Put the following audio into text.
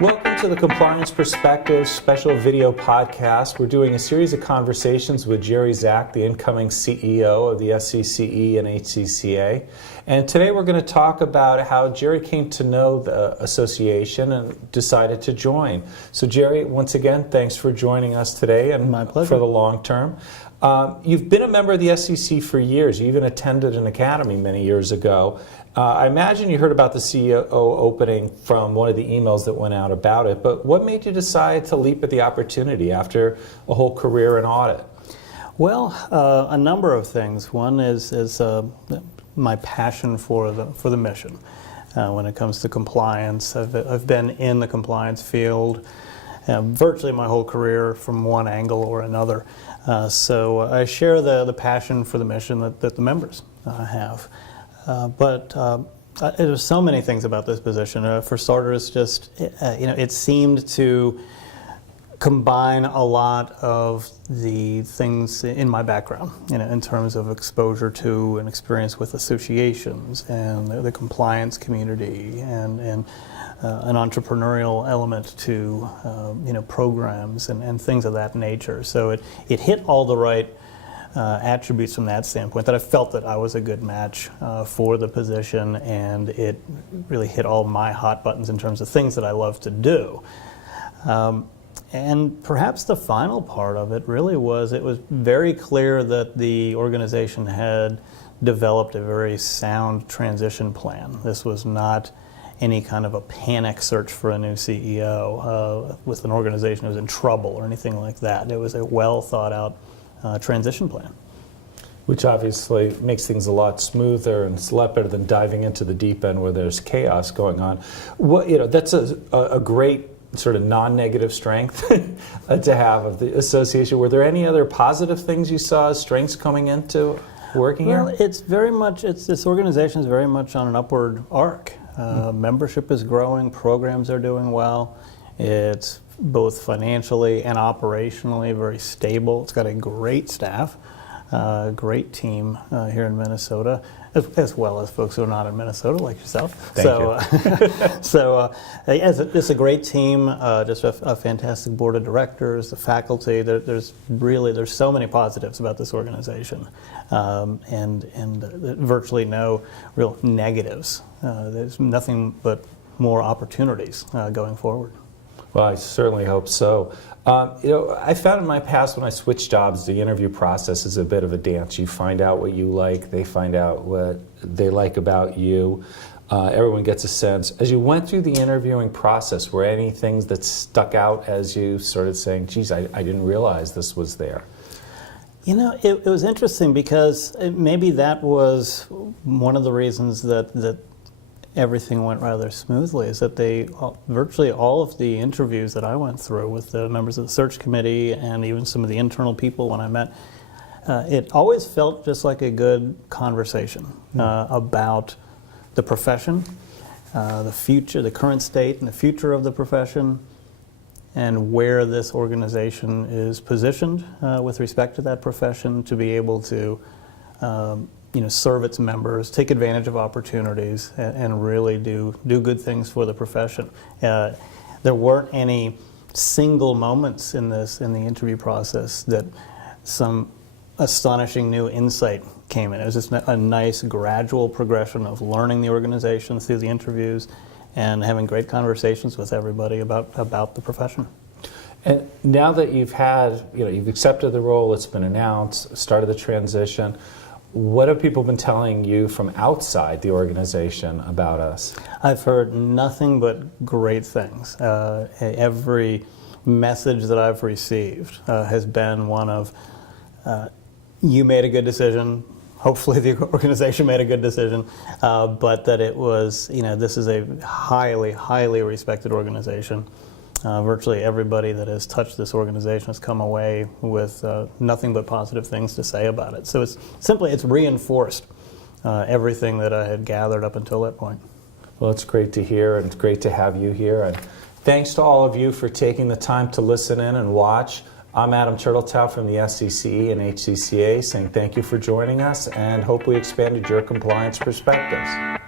Welcome to the Compliance Perspectives special video podcast. We're doing a series of conversations with Gerry Zack, the incoming CEO of the SCCE and HCCA. And today we're going to talk about how Gerry came to know the association and decided to join. So Gerry, once again, thanks for joining us today and My pleasure. for the long term. You've been a member of the SCC for years. You even attended an academy many years ago. I imagine you heard about the CEO opening from one of the emails that went out about it, but what made you decide to leap at the opportunity after a whole career in audit? Well, a number of things. One is my passion for the mission. When it comes to compliance, I've been in the compliance field virtually my whole career from one angle or another. So I share the passion for the mission that the members have. But there's so many things about this position. For starters, just it seemed to combine a lot of the things in my background, in terms of exposure to and experience with associations and the compliance community and an entrepreneurial element to programs and things of that nature. So it hit all the right attributes from that standpoint, that I felt that I was a good match for the position, and it really hit all my hot buttons in terms of things that I love to do. And perhaps the final part of it really was, it was very clear that the organization had developed a very sound transition plan. This was not any kind of a panic search for a new CEO with an organization that was in trouble or anything like that. It was a well thought out transition plan. Which obviously makes things a lot smoother, and it's a lot better than diving into the deep end where there's chaos going on. That's a great sort of non-negative strength to have of the association. Were there any other positive things you saw as strengths coming into working here? Well, this organization is very much on an upward arc. Membership is growing, programs are doing well. It's both financially and operationally very stable. It's got a great staff, great team here in Minnesota, as well as folks who are not in Minnesota, like yourself. Thank you. It's a great team, just a fantastic board of directors, the faculty. There's so many positives about this organization, and virtually no real negatives. There's nothing but more opportunities going forward. Well, I certainly hope so. I found in my past when I switched jobs, the interview process is a bit of a dance. You find out what you like, they find out what they like about you. Everyone gets a sense. As you went through the interviewing process, were any things that stuck out as you started saying, geez, I didn't realize this was there? It was interesting because maybe that was one of the reasons that everything went rather smoothly, is that virtually all of the interviews that I went through with the members of the search committee and even some of the internal people when I met, it always felt just like a good conversation about the profession, the future, the current state and the future of the profession, and where this organization is positioned with respect to that profession to be able to serve its members, take advantage of opportunities, and really do good things for the profession. There weren't any single moments in the interview process that some astonishing new insight came in. It was just a nice gradual progression of learning the organization through the interviews and having great conversations with everybody about the profession. And now that you've accepted the role, it's been announced, started the transition, what have people been telling you from outside the organization about us? I've heard nothing but great things. Every message that I've received has been one of, you made a good decision, hopefully the organization made a good decision, but that it was, this is a highly, highly respected organization. Virtually everybody that has touched this organization has come away with nothing but positive things to say about it. So it's reinforced everything that I had gathered up until that point. Well, it's great to hear, and it's great to have you here. And thanks to all of you for taking the time to listen in and watch. I'm Adam Turtletaub from the SCCE and HCCA saying thank you for joining us, and hope we expanded your compliance perspectives.